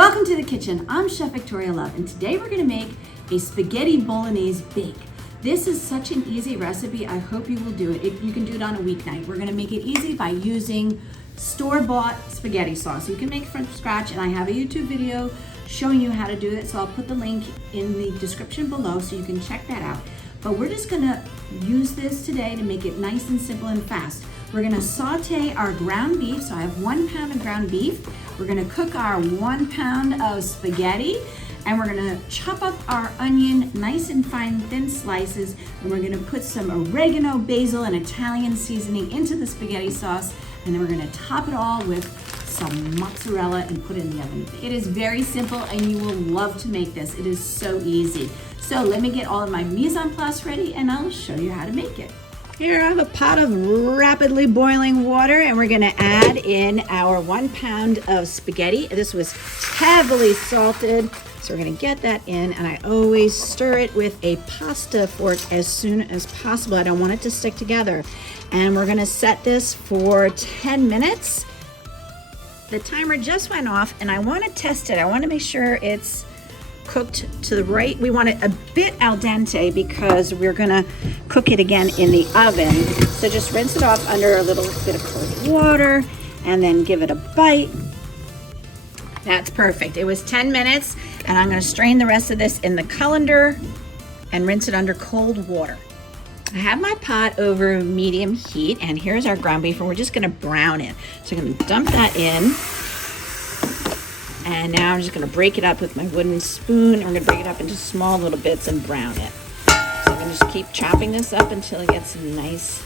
Welcome to the kitchen. I'm Chef Victoria Love, and today we're going to make a spaghetti bolognese bake. This is such an easy recipe. I hope you will do it. You can do it on a weeknight. We're going to make it easy by using store-bought spaghetti sauce. You can make it from scratch, and I have a YouTube video showing you how to do it, so I'll put the link in the description below so you can check that out. But we're just going to use this today to make it nice and simple and fast. We're going to saute our ground beef. So I have 1 pound of ground beef. We're going to cook our 1 pound of spaghetti, and we're going to chop up our onion nice and fine, thin slices, and we're going to put some oregano, basil, and Italian seasoning into the spaghetti sauce, and then we're going to top it all with some mozzarella and put it in the oven. It is very simple, and you will love to make this. It is so easy. So let me get all of my mise en place ready, and I'll show you how to make it. Here I have a pot of rapidly boiling water, and we're going to add in our 1 pound of spaghetti. This was heavily salted, so we're going to get that in, and I always stir it with a pasta fork as soon as possible. I don't want it to stick together. And we're going to set this for 10 minutes. The timer just went off, and I want to test it. I want to make sure it's cooked to the right. We want it a bit al dente because we're gonna cook it again in the oven. So just rinse it off under a little bit of cold water and then give it a bite. That's perfect. It was 10 minutes, and I'm gonna strain the rest of this in the colander and rinse it under cold water. I have my pot over medium heat, and here's our ground beef, and we're just gonna brown it. So I'm gonna dump that in. And now I'm just going to break it up with my wooden spoon, and we're going to break it up into small little bits and brown it. So I'm going to just keep chopping this up until it gets nice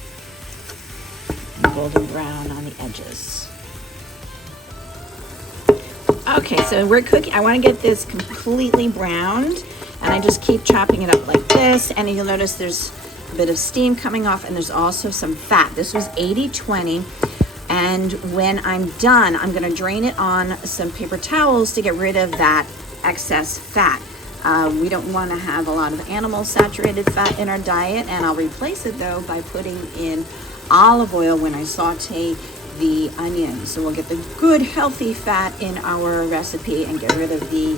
and golden brown on the edges. Okay, so we're cooking. I want to get this completely browned, and I just keep chopping it up like this, and you'll notice there's a bit of steam coming off, and there's also some fat. This was 80-20. And when I'm done, I'm gonna drain it on some paper towels to get rid of that excess fat. We don't wanna have a lot of animal saturated fat in our diet, and I'll replace it though by putting in olive oil when I saute the onions. So we'll get the good healthy fat in our recipe and get rid of the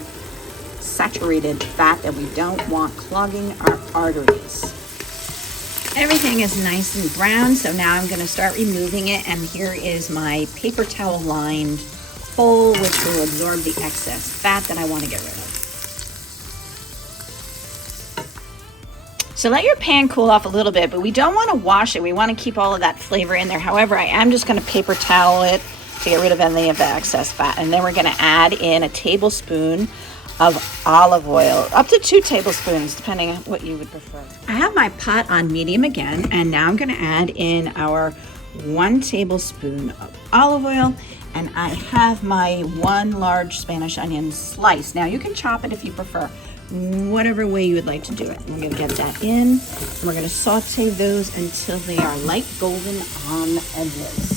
saturated fat that we don't want clogging our arteries. Everything is nice and brown, so now I'm going to start removing it, and here is my paper towel lined bowl, which will absorb the excess fat that I want to get rid of. So let your pan cool off a little bit, but we don't want to wash it. We want to keep all of that flavor in there. However, I am just going to paper towel it to get rid of any of the excess fat, and then we're going to add in a tablespoon of olive oil, up to 2 tablespoons, depending on what you would prefer. I have my pot on medium again, and now I'm gonna add in our 1 tablespoon of olive oil, and I have my 1 large Spanish onion slice. Now you can chop it if you prefer, whatever way you would like to do it. We're gonna get that in, and we're gonna saute those until they are light golden on the edges.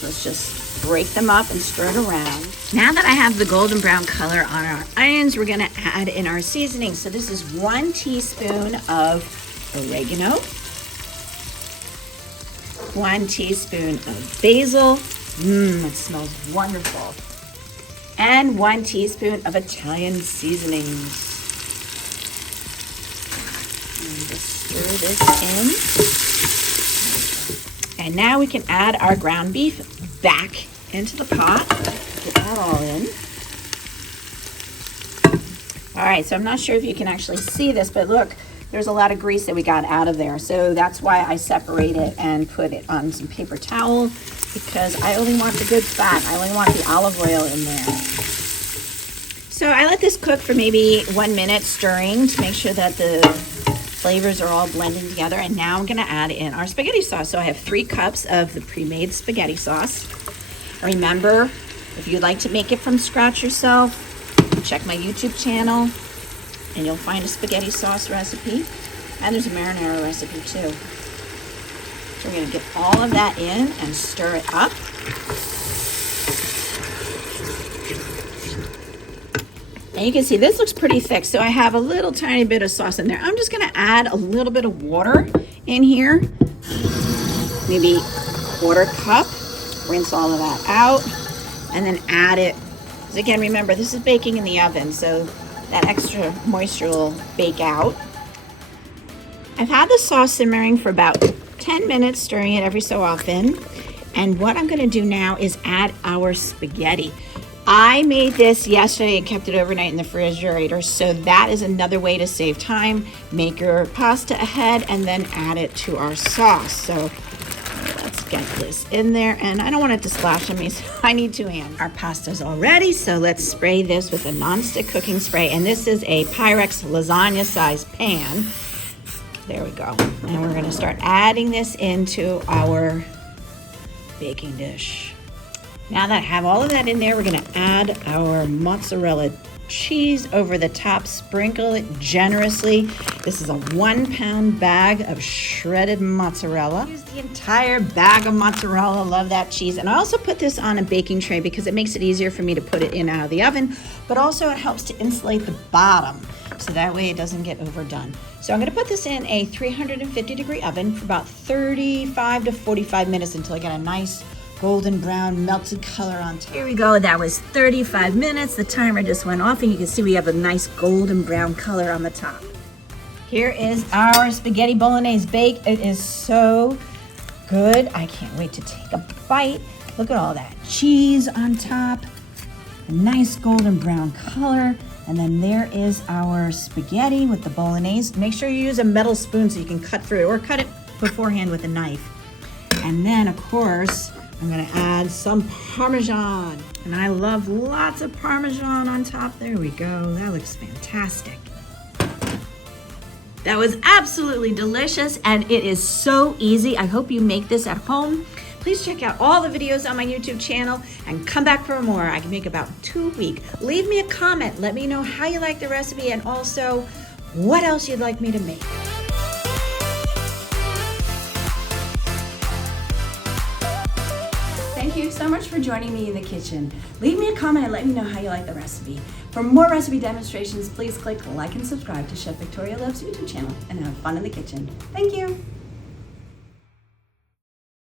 So let's just break them up and stir it around. Now that I have the golden brown color on our onions, we're gonna add in our seasoning. So this is 1 teaspoon of oregano, 1 teaspoon of basil, it smells wonderful, and 1 teaspoon of Italian seasonings. And just stir this in. And now we can add our ground beef back into the pot. Get that all in. All right, so I'm not sure if you can actually see this, but look, there's a lot of grease that we got out of there. So that's why I separate it and put it on some paper towel, because I only want the good fat. I only want the olive oil in there. So I let this cook for maybe 1 minute, stirring to make sure that the flavors are all blending together. And now I'm gonna add in our spaghetti sauce. So I have 3 cups of the pre-made spaghetti sauce. Remember, if you'd like to make it from scratch yourself, check my YouTube channel and you'll find a spaghetti sauce recipe. And there's a marinara recipe too. So we're gonna get all of that in and stir it up. And you can see this looks pretty thick, so I have a little tiny bit of sauce in there. I'm just gonna add a little bit of water in here, maybe 1/4 cup. Rinse all of that out, and then add it Because again, remember, this is baking in the oven, so that extra moisture will bake out. I've had the sauce simmering for about 10 minutes, stirring it every so often. And what I'm gonna do now is add our spaghetti. I made this yesterday and kept it overnight in the refrigerator, so that is another way to save time. Make your pasta ahead and then add it to our sauce. So let's get this in there, and I don't want it to splash on me, so I need 2 hands. Our pasta's all ready, so let's spray this with a non-stick cooking spray, and this is a Pyrex lasagna size pan. There we go. And we're gonna start adding this into our baking dish. Now that I have all of that in there, we're gonna add our mozzarella cheese over the top, sprinkle it generously. This is a 1-pound bag of shredded mozzarella. Use the entire bag of mozzarella, love that cheese. And I also put this on a baking tray because it makes it easier for me to put it in out of the oven, but also it helps to insulate the bottom, so that way it doesn't get overdone. So I'm gonna put this in a 350-degree oven for about 35 to 45 minutes until I get a nice golden brown melted color on top. Here we go, that was 35 minutes. The timer just went off and you can see we have a nice golden brown color on the top. Here is our spaghetti bolognese bake. It is so good. I can't wait to take a bite. Look at all that cheese on top, a nice golden brown color. And then there is our spaghetti with the bolognese. Make sure you use a metal spoon so you can cut through it, or cut it beforehand with a knife. And then of course, I'm gonna add some Parmesan. And I love lots of Parmesan on top. There we go, that looks fantastic. That was absolutely delicious, and it is so easy. I hope you make this at home. Please check out all the videos on my YouTube channel and come back for more. I can make about 2 a week. Leave me a comment. Let me know how you like the recipe and also what else you'd like me to make. Thank you so much for joining me in the kitchen. Leave me a comment and let me know how you like the recipe. For more recipe demonstrations, please click like and subscribe to Chef Victoria Loves YouTube channel and have fun in the kitchen. Thank you.